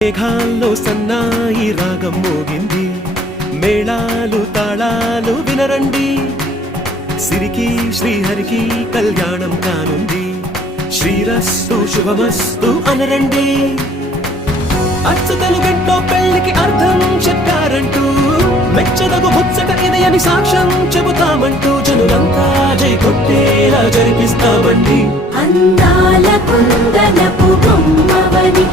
మేఘాల్లో సన్నాయి రాగం మోగింది, మేళాలు తాళాలు వినరండి. సిరికి శ్రీహరికి కళ్యాణం కానుంది, శ్రీరస్తు శుభమస్తు అనరండి. అచ్చతలు గంటో పెళ్లికి అర్థం చెప్పారంటూ, మెచ్చదగు ముచ్చట ఇది అని సాక్ష్యం చెబుతామంటూ, జనులంతా జై కొట్టేలా జరిపిస్తామండి. అందాల కుందనపు బొమ్మవని